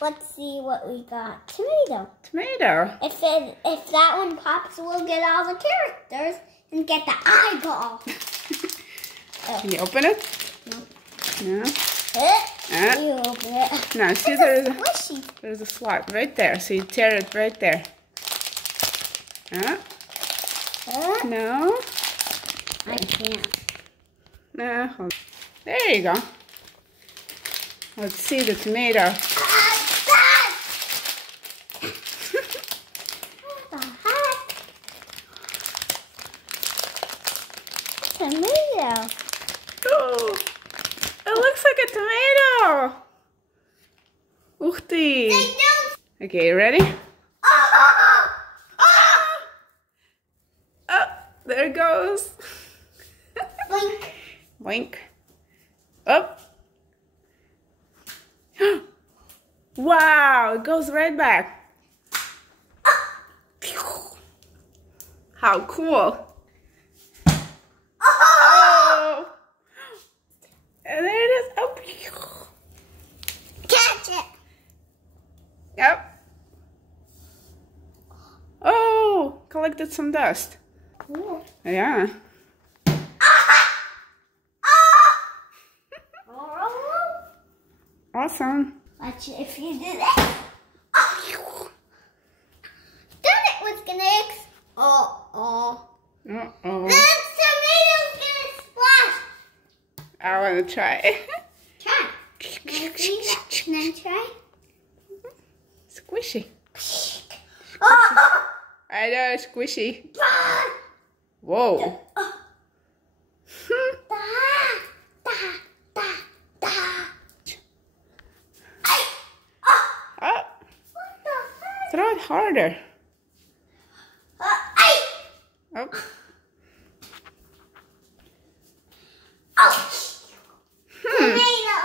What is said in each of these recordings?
let's see what we got. Tomato. Tomato. If that one pops, we'll get all the characters and get the eyeball. Can you open it? No. No. You open it. No, see there's a slot right there. So you tear it right there. No. I can't. No. There you go. Let's see the tomato. What the heck? Tomato. Oh, it looks like a tomato. Oechtie. Okay, you ready? Oh, there it goes. Blink. Blink. Up. Wow, it goes right back. How cool. Oh. And there it is. Oh. Catch it. Yep. Oh, collected some dust. Cool. Yeah. Awesome. Watch it if you do that. Done it with snakes. Uh-oh. Uh-oh. The tomato's gonna splash. I want to try. Try. Can I see that? Can I try? Squishy. Oh. I know, squishy. Whoa. Throw it harder. Oh. Tomato.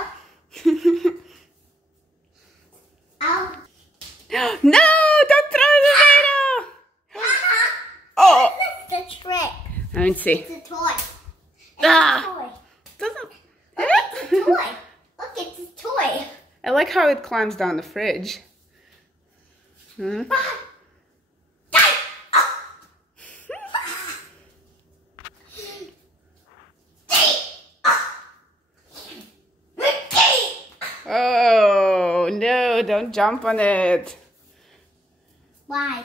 No, don't throw the tomato. Oh. That's the trick. Let me see. It's a toy. It's a toy. Doesn't. Look, it's a toy. Look, it's a toy. I like how it climbs down the fridge. Hmm? Oh, no, don't jump on it. Why?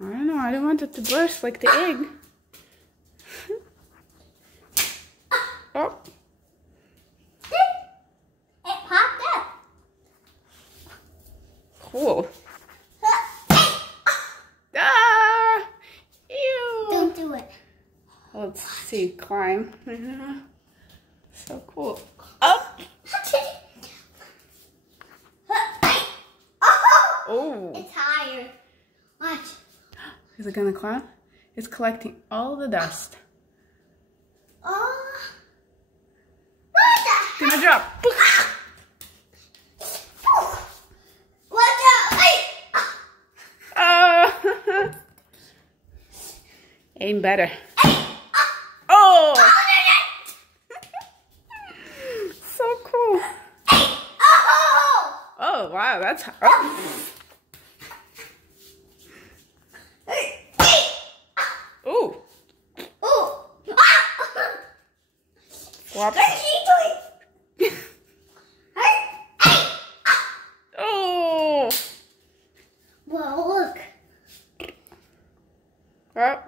I don't know, I don't want it to burst like the egg. Oh. It popped up. Cool. Ah! Ew. Don't do it. Let's see, climb. So cool. Up! Oh! It's higher. Watch. Is it gonna climb? It's collecting all the dust. Oh. What the heck? Gonna drop. Watch out. Aim better. Oh! So cool. Oh, wow, that's... Oh. Ooh. Ooh. Flop. Oh. Well, look. Oh.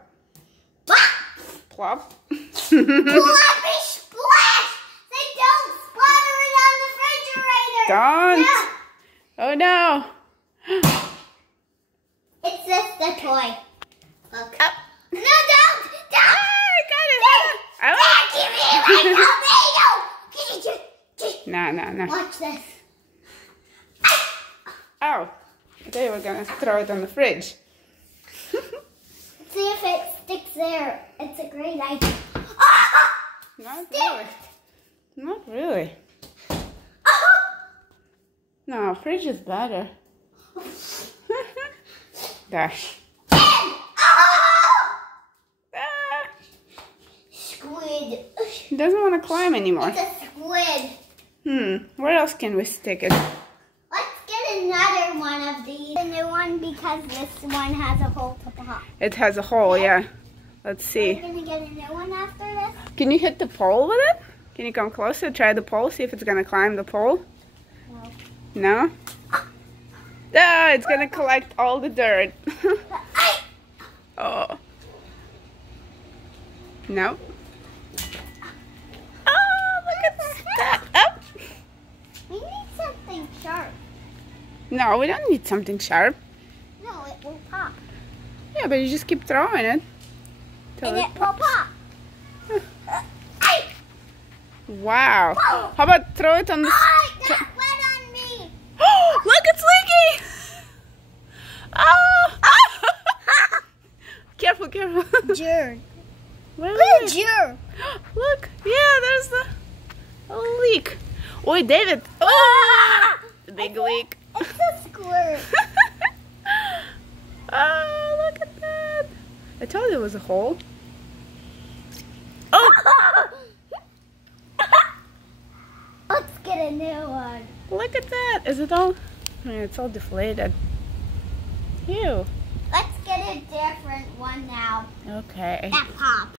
Plop. Fluffy splash! They don't splatter it on the refrigerator! Don't. No. Oh no. It's just a toy. Look. Up. No, don't! Don't! Ah, I got it. Give me my tomato! No, no, no. Watch this. Oh. They were gonna throw it on the fridge. See if it sticks there. It's a great idea. Not really. Not really. No, fridge is better. Dash. Squid. He doesn't want to climb anymore. It's a squid. Where else can we stick it? Let's get one because this one has a hole to pop. It has a hole, yeah. Let's see. We're gonna get a new one after this. Can you hit the pole with it? Can you come closer? Try the pole, see if it's gonna climb the pole. No. No? Ah, it's gonna collect all the dirt. Oh. No. Oh, look at that. Up. We need something sharp. No, we don't need something sharp. No, it will pop. Yeah, but you just keep throwing it. till And it will pop. Wow. How about throw it on the... Oh, it got wet on me. Oh, look, it's leaking. Oh. Careful, careful. Jerk. Wait, Good wait. jerk. Look, yeah, there's the leak. Oi, David. Oh, big leak. It's a squirt. Oh, look at that. I told you it was a hole. Oh, Let's get a new one. look at that. Is it all? Yeah, it's all deflated. Ew. Let's get a different one now. Okay. That popped.